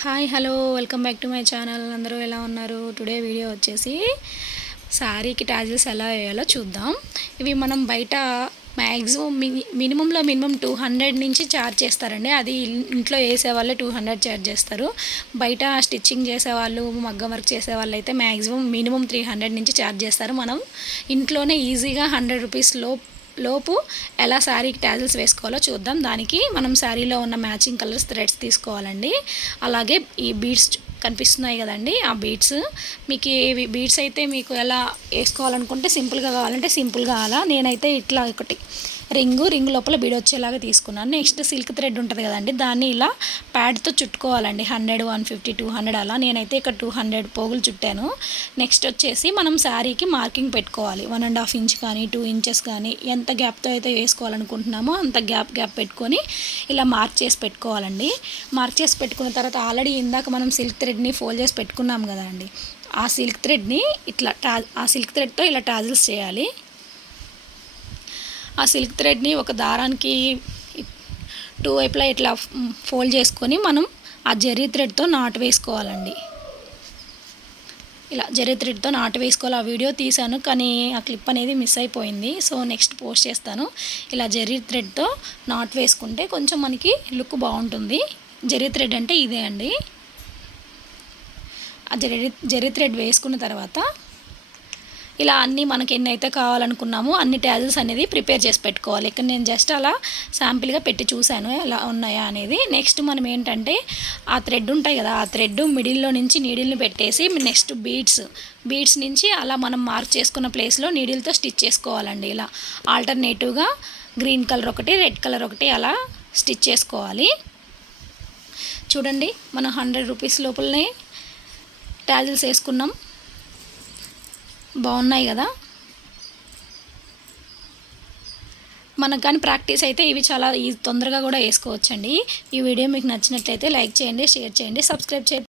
Hi hello welcome back to my channel. అందరూ ఎలా ఉన్నారు? టుడే వీడియో వచ్చేసి శారీకి టాజిల్స్ ఎలా వేయాలో చూద్దాం. ఇవి మనం బయట మ్యాక్సిమం మిని మినిమంలో మినిమం టూ హండ్రెడ్ నుంచి ఛార్జ్ చేస్తారండి. అది ఇంట్లో వేసే వాళ్ళే టూ హండ్రెడ్ ఛార్జ్ చేస్తారు. బయట స్టిచ్చింగ్ చేసేవాళ్ళు మగ్గం వర్క్ చేసే వాళ్ళు అయితే మ్యాక్సిమం మినిమం త్రీ హండ్రెడ్ నుంచి ఛార్జ్ చేస్తారు. మనం ఇంట్లోనే ఈజీగా హండ్రెడ్ రూపీస్లో లోపు ఎలా శారీకి ట్యాజిల్స్ వేసుకోవాలో చూద్దాం. దానికి మనం శారీలో ఉన్న మ్యాచింగ్ కలర్స్ థ్రెడ్స్ తీసుకోవాలండి. అలాగే ఈ బీడ్స్ కనిపిస్తున్నాయి కదండి ఆ బీడ్స్ మీకు ఏవి బీడ్స్ అయితే మీకు ఎలా వేసుకోవాలనుకుంటే సింపుల్గా కావాలంటే సింపుల్గా కావాలా నేనైతే ఇట్లా ఒకటి రింగు రింగ్ లోపల బీడ్ వచ్చేలాగా తీసుకున్నాను. నెక్స్ట్ సిల్క్ థ్రెడ్ ఉంటుంది కదండి దాన్ని ఇలా ప్యాడ్తో చుట్టుకోవాలండి. Hundred one fifty two hundred అలా. నేనైతే ఇక్కడ టూ హండ్రెడ్ పోగులు చుట్టాను. నెక్స్ట్ వచ్చేసి మనం శారీకి మార్కింగ్ పెట్టుకోవాలి. వన్ అండ్ హాఫ్ ఇంచ్ కానీ టూ ఇంచెస్ కానీ ఎంత గ్యాప్తో అయితే వేసుకోవాలనుకుంటున్నామో అంత గ్యాప్ గ్యాప్ పెట్టుకొని ఇలా మార్క్ చేసి పెట్టుకోవాలండి. మార్క్ చేసి పెట్టుకున్న తర్వాత ఆల్రెడీ ఇందాక మనం సిల్క్ థ్రెడ్ని ఫోల్డ్ చేసి పెట్టుకున్నాం కదండి. ఆ సిల్క్ థ్రెడ్ని ఇట్లా టా ఆ సిల్క్ థ్రెడ్తో ఇలా టాజిల్స్ చేయాలి. ఆ సిల్క్ థ్రెడ్ని ఒక దారానికి టూ వైపులా ఇట్లా ఫోల్డ్ చేసుకొని మనం ఆ జరీ థ్రెడ్తో నాటు వేసుకోవాలండి. ఇలా జరీ థ్రెడ్తో నాటు వేసుకోవాలి. ఆ వీడియో తీశాను కానీ ఆ క్లిప్ అనేది మిస్ అయిపోయింది. సో నెక్స్ట్ పోస్ట్ చేస్తాను. ఇలా జరీ థ్రెడ్తో నాట్ వేసుకుంటే కొంచెం మనకి లుక్ బాగుంటుంది. జరీ థ్రెడ్ అంటే ఇదే అండి. ఆ జరీ జరీ థ్రెడ్ వేసుకున్న తర్వాత ఇలా అన్నీ మనకి ఎన్ని అయితే కావాలనుకున్నామో అన్ని ట్యాజల్స్ అనేది ప్రిపేర్ చేసి పెట్టుకోవాలి. ఇక్కడ నేను జస్ట్ అలా శాంపిల్గా పెట్టి చూశాను ఎలా ఉన్నాయా అనేది. నెక్స్ట్ మనం ఏంటంటే ఆ థ్రెడ్ ఉంటాయి కదా ఆ థ్రెడ్ మిడిల్లో నుంచి నీడిల్ని పెట్టేసి నెక్స్ట్ బీడ్స్ బీడ్స్ నుంచి అలా మనం మార్క్ చేసుకున్న ప్లేస్లో నీడిల్తో స్టిచ్ చేసుకోవాలండి ఇలా. ఆల్టర్నేటివ్గా గ్రీన్ కలర్ ఒకటి రెడ్ కలర్ ఒకటి అలా స్టిచ్ చేసుకోవాలి. చూడండి మనం హండ్రెడ్ రూపీస్ లోపలనే ట్యాజిల్స్ వేసుకున్నాం. బాగున్నాయి కదా? మనకు కానీ ప్రాక్టీస్ అయితే ఇవి చాలా ఈ తొందరగా కూడా వేసుకోవచ్చండి. ఈ వీడియో మీకు నచ్చినట్లయితే లైక్ చేయండి షేర్ చేయండి సబ్స్క్రైబ్ చేయండి